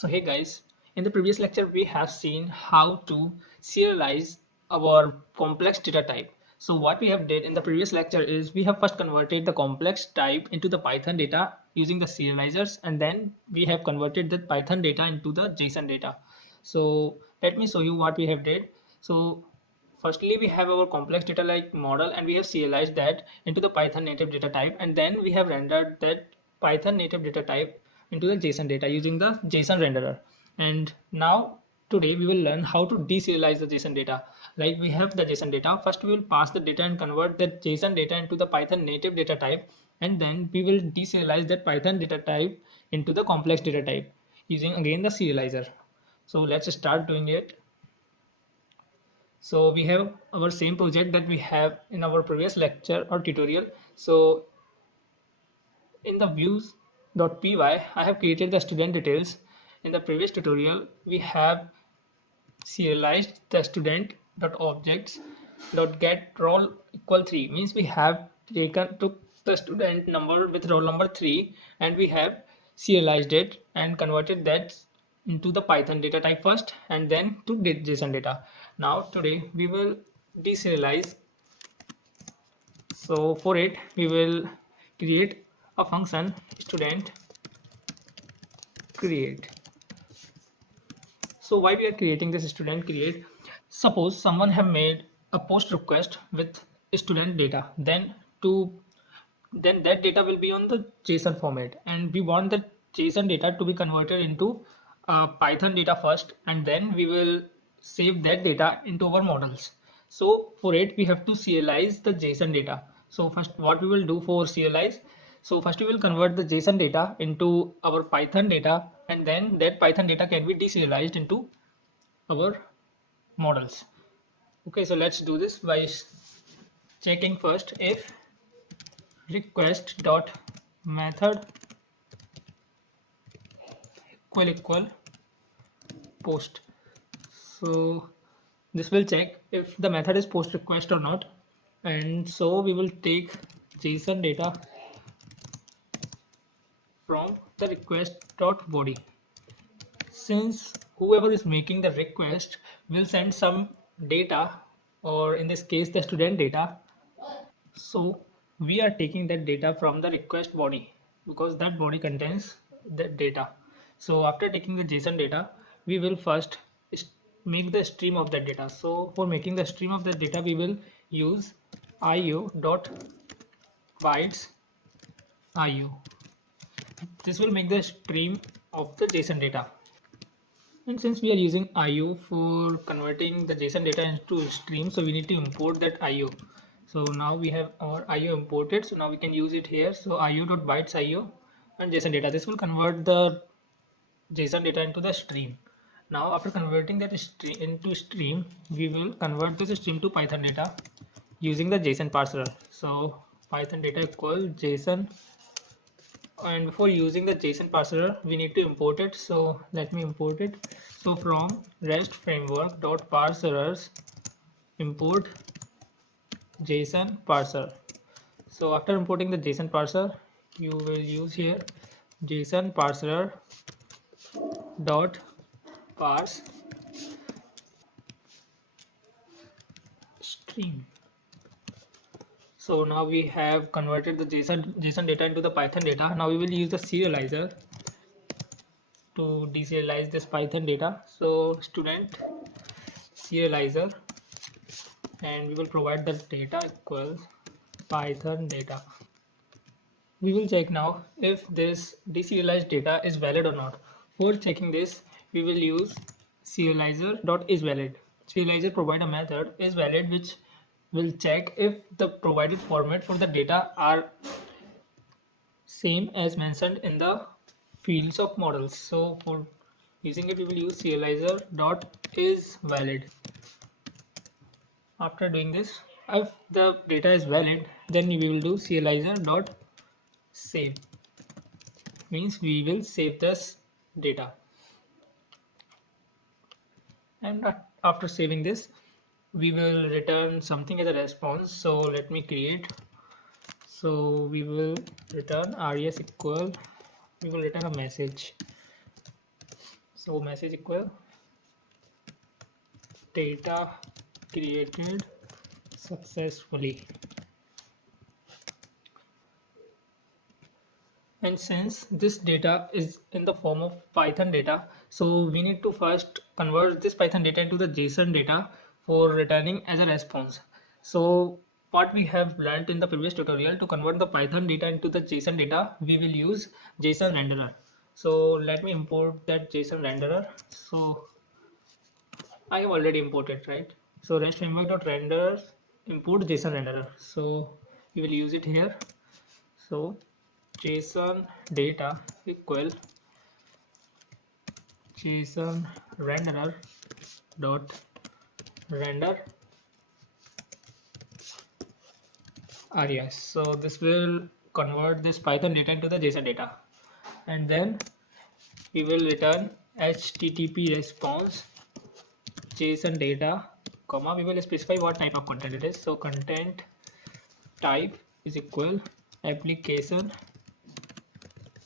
So hey guys, in the previous lecture we have seen how to serialize our complex data type. So what we have did in the previous lecture is we have first converted the complex type into the Python data using the serializers, and then we have converted the Python data into the JSON data. So let me show you what we have did. So firstly, we have our complex data like model and we have serialized that into the Python native data type, and then we have rendered that Python native data type into the JSON data using the JSON renderer. And now today we will learn how to deserialize the JSON data. Like we have the JSON data, first we will pass the data and convert that JSON data into the Python native data type, and then we will deserialize that Python data type into the complex data type using again the serializer. So let's start doing it. So we have our same project that we have in our previous lecture or tutorial. So in the views.py, I have created the student details. In the previous tutorial, we have serialized the student.objects.get roll equal 3, means we have took the student number with roll number 3 and we have serialized it and converted that into the Python data type first and then to JSON data. Now today we will deserialize. So for it we will create a function student create. So why we are creating this student create? Suppose someone have made a post request with student data, then that data will be on the JSON format, and we want the JSON data to be converted into Python data first, and then we will save that data into our models. So for it, we have to serialize the JSON data. So first, what we will do for serialize? So first we will convert the JSON data into our Python data, and then that Python data can be deserialized into our models. Okay, so let's do this by checking first if request dot method equal post. So this will check if the method is post request or not, and so we will take JSON data from the request dot body. Since whoever is making the request will send some data, or in this case the student data, so we are taking that data from the request body because that body contains that data. So after taking the JSON data, we will first make the stream of that data. So for making the stream of that data, we will use io.bytes io. This will make the stream of the JSON data. And since we are using IO for converting the JSON data into stream, so we need to import that IO. So now we have our IO imported, so now we can use it here. So io.bytes IO and JSON data. This will convert the JSON data into the stream. Now after converting that stream into stream, we will convert this stream to Python data using the JSON parser. So Python data equal JSON, and before using the JSON parser we need to import it. So let me import it. So from REST framework dot parsers import JSON parser. So after importing the JSON parser, you will use here JSON parser dot parse stream. So now we have converted the JSON data into the Python data. Now we will use the serializer to deserialize this Python data. So student serializer, and we will provide the data equals Python data. We will check now if this deserialized data is valid or not. For checking this, we will use serializer.isValid. Serializer provide a method isValid which will check if the provided format for the data are same as mentioned in the fields of models. So for using it, we will use serializer.isValid. After doing this, if the data is valid, then we will do serializer.save, means we will save this data. And after saving this, we will return something as a response. So let me create. So we will return res equal, we will return a message. So message equal data created successfully. And since this data is in the form of Python data, so we need to first convert this Python data into the JSON data for returning as a response. So what we have learned in the previous tutorial, to convert the Python data into the JSON data, we will use JSON renderer. So let me import that JSON renderer. So I have already imported, right? So REST framework.render import JSON renderer. So we will use it here. So JSON data equal JSON renderer dot render res. So this will convert this Python data into the JSON data, and then we will return HTTP response JSON data, comma, we will specify what type of content it is. So content type is equal application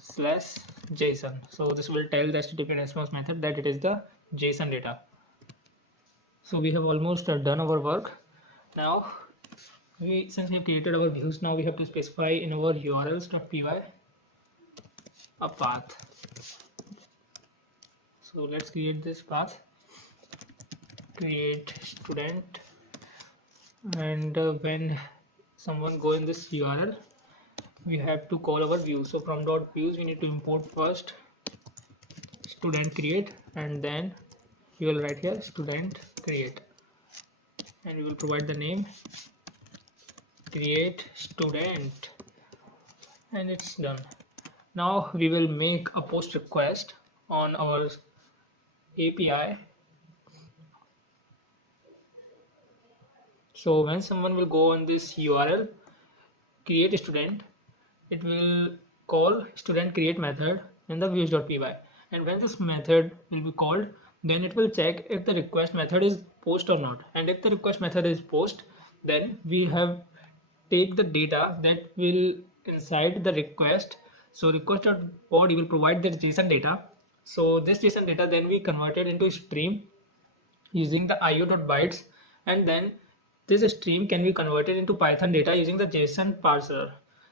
slash JSON. So this will tell the HTTP response method that it is the JSON data. So we have almost done our work. Now since we have created our views, now we have to specify in our urls.py a path. So let's create this path, create student, and when someone go in this URL, we have to call our view. So from dot views we need to import first student create, and then we will write here student create, and we will provide the name create student, and it's done. Now we will make a post request on our API. So when someone will go on this URL create a student, it will call student create method in the views.py, and when this method will be called, then it will check if the request method is post or not, and if the request method is post, then we have take the data that will inside the request. So request.body will provide the JSON data. So this JSON data then we converted into stream using the io.bytes, and then this stream can be converted into Python data using the JSON parser.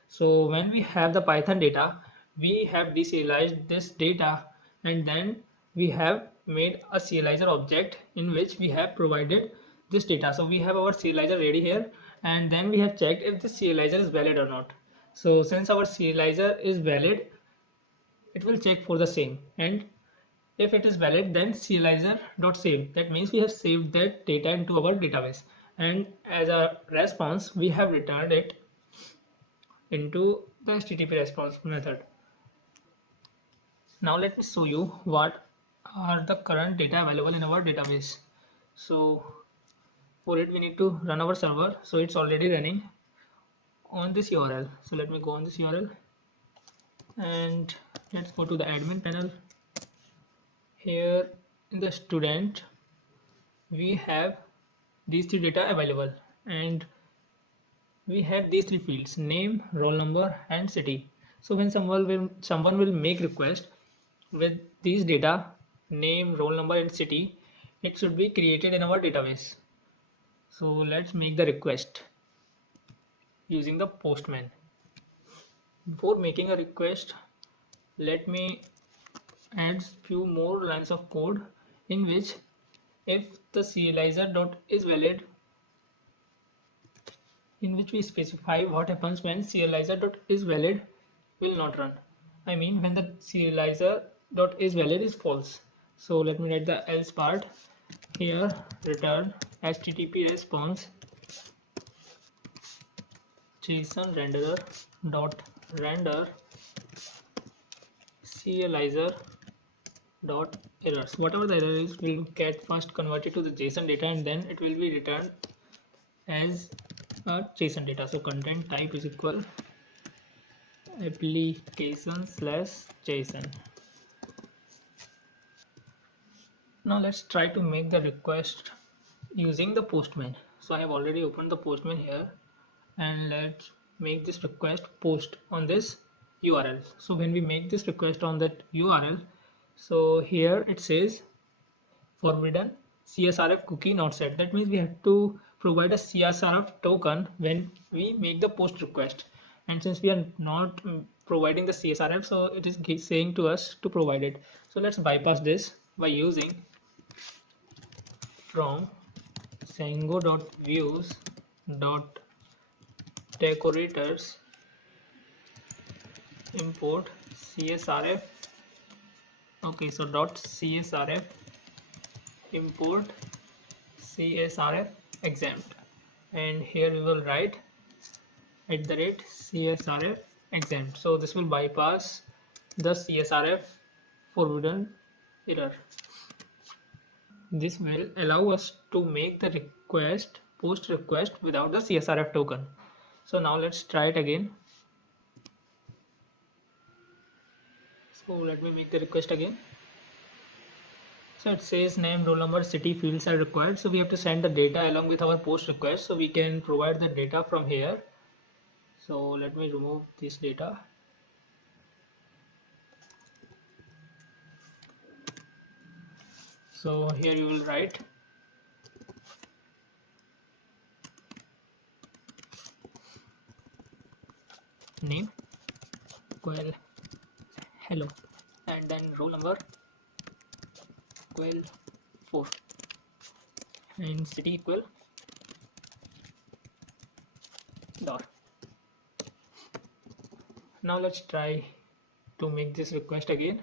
So when we have the Python data, we have deserialized this data, and then we have made a serializer object in which we have provided this data. So we have our serializer ready here, and then we have checked if this serializer is valid or not. So since our serializer is valid, it will check for the same, and if it is valid, then serializer.save. That means we have saved that data into our database, and as a response we have returned it into the HTTP response method. Now let me show you what are the current data available in our database. So for it we need to run our server. So it's already running on this URL. So let me go on this URL, and let's go to the admin panel. Here in the student we have these three data available, and we have these three fields: name, roll number, and city. So when someone will make request with these data, name, roll number, and city, it should be created in our database. So let's make the request using the Postman. Before making a request, let me add few more lines of code in which if the serializer dot is valid, in which we specify what happens when serializer dot is valid will not run. I mean when the serializer dot is valid is false. So let me write the else part here. Return HTTP response JSON renderer dot render serializer dot errors. Whatever the error is will get first converted to the JSON data, and then it will be returned as a JSON data. So content type is equal application slash JSON. Now let's try to make the request using the Postman. So I have already opened the Postman here, and let's make this request post on this URL. So when we make this request on that URL, So here it says forbidden CSRF cookie not set. That means we have to provide a CSRF token when we make the post request. And since we are not providing the CSRF, so it is saying to us to provide it. So let's bypass this by using from sango.views.decorators import CSRF. Okay, so dot CSRF import CSRF exempt, and here we will write @CSRF exempt. So this will bypass the CSRF forbidden error. This will allow us to make the request, post request without the CSRF token. So now let's try it again. So let me make the request again. So it says name, roll number, city fields are required. So we have to send the data along with our post request. So we can provide the data from here. So let me remove this data. So here you will write name equal hello, and then roll number equal 4 and city equal $. Now let's try to make this request again.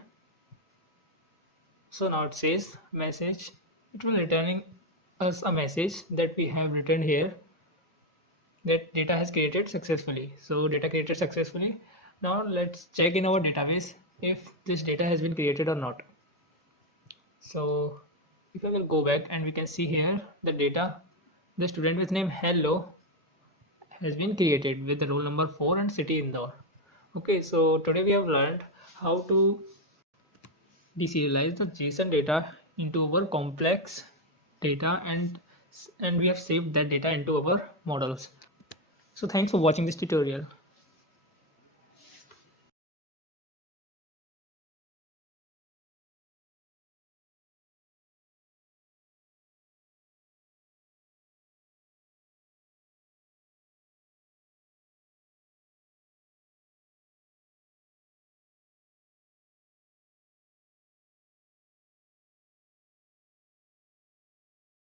So now it says message. It will returning us a message that we have written here that data has created successfully. So data created successfully. Now let's check in our database if this data has been created or not. So if I will go back, and we can see here the data, the student with name hello has been created with the roll number 4 and city Indore. Okay, so today we have learned how to deserialize the JSON data into our complex data, and we have saved that data into our models. So thanks for watching this tutorial.